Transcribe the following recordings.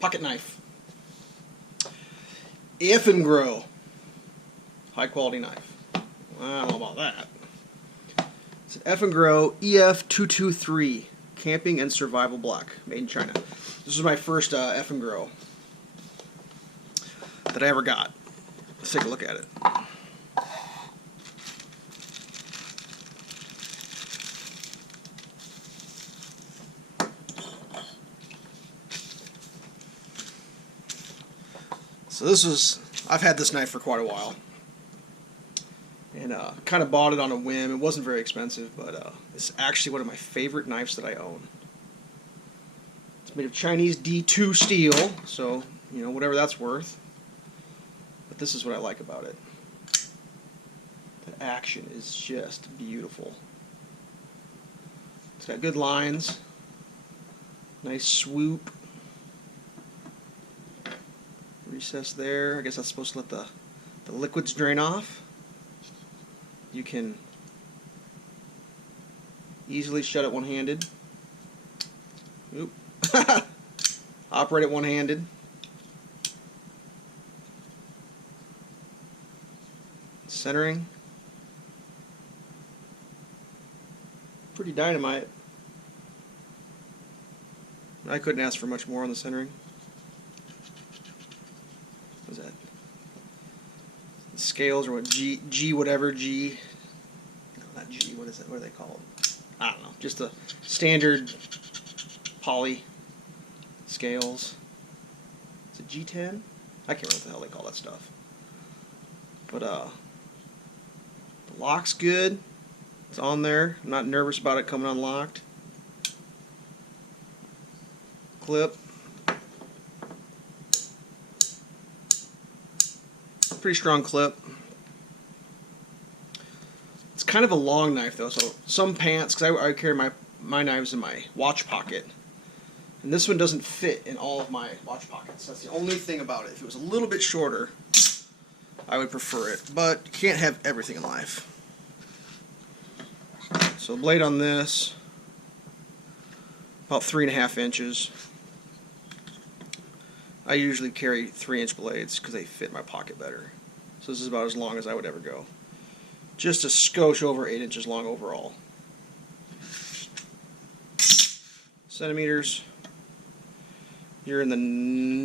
pocket knife. Eafengrow. High quality knife. I don't know about that. It's an Eafengrow EF223 Camping and Survival Black, made in China. This was my first Eafengrow that I ever got. Let's take a look at it. So this was, I've had this knife for quite a while, and kind of bought it on a whim. It wasn't very expensive, but it's actually one of my favorite knives that I own. It's made of Chinese D2 steel, so, you know, whatever that's worth. But this is what I like about it. The action is just beautiful. It's got good lines, nice swoop. Recess there. I guess that's supposed to let the liquids drain off. You can easily shut it one-handed. Oop. Operate it one-handed. Centering. Pretty dynamite. I couldn't ask for much more on the centering. What's that? Scales or what? G whatever G. No, not G. What is it? What are they called? I don't know. Just the standard poly scales. Is it G10? I can't remember what the hell they call that stuff. But the lock's good. It's on there. I'm not nervous about it coming unlocked. Clip. Pretty strong clip. It's kind of a long knife though, so some pants, because I carry my knives in my watch pocket, and this one doesn't fit in all of my watch pockets. That's the only thing about it. If it was a little bit shorter, I would prefer it, but you can't have everything in life. So the blade on this, about 3.5 inches. I usually carry 3-inch blades because they fit my pocket better. So this is about as long as I would ever go. Just a skosh over 8 inches long overall. Centimeters. You're in the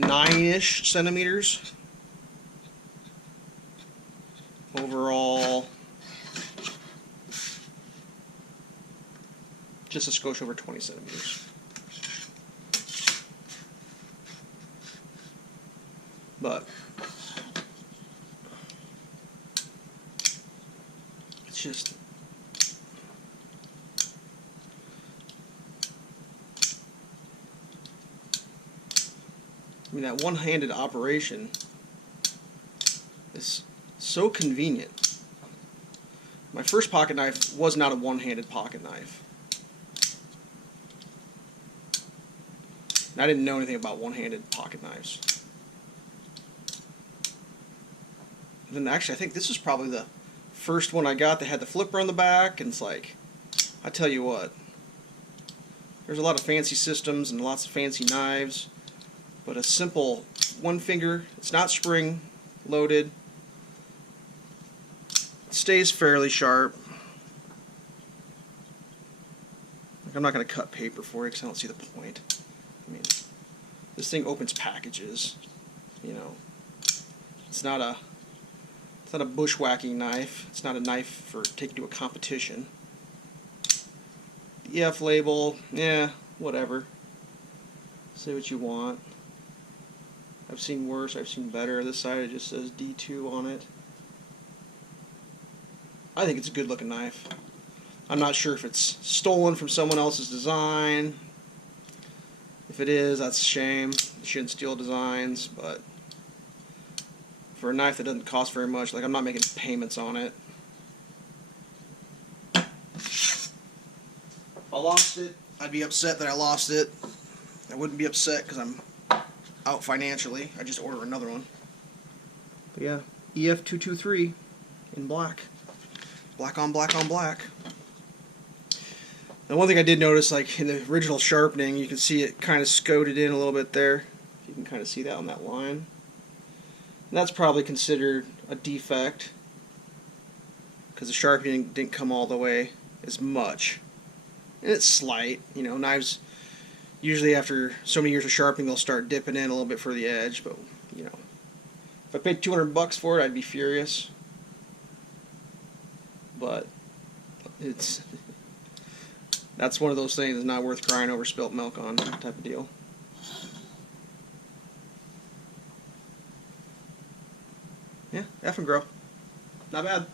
9-ish centimeters. Overall, just a skosh over 20 centimeters. But it's just that one-handed operation is so convenient. My first pocket knife was not a one-handed pocket knife. And I didn't know anything about one-handed pocket knives. And then actually I think this was probably the first one I got that had the flipper on the back, and it's like, I tell you what, there's a lot of fancy systems and lots of fancy knives, but a simple one finger, it's not spring loaded, it stays fairly sharp. Like, I'm not going to cut paper for it because I don't see the point. I mean, this thing opens packages, you know. It's not a bushwhacking knife. It's not a knife for taking to a competition. The EF label, yeah, whatever. Say what you want. I've seen worse, I've seen better. This side it just says D2 on it. I think it's a good looking knife. I'm not sure if it's stolen from someone else's design. If it is, that's a shame. You shouldn't steal designs, but for a knife that doesn't cost very much, like, I'm not making payments on it. If I lost it, I'd be upset that I lost it. I wouldn't be upset because I'm out financially. I just order another one. But yeah, EF223 in black. Black on black on black. And one thing I did notice, like in the original sharpening, you can see it kind of scoded in a little bit there. If You can kind of see that on that line. And that's probably considered a defect because the sharpening didn't come all the way as much. And it's slight. You know, knives usually after so many years of sharpening they'll start dipping in a little bit for the edge, but you know, if I paid $200 for it I'd be furious. But that's one of those things that's not worth crying over spilt milk on type of deal. Yeah, Eafengrow. Not bad.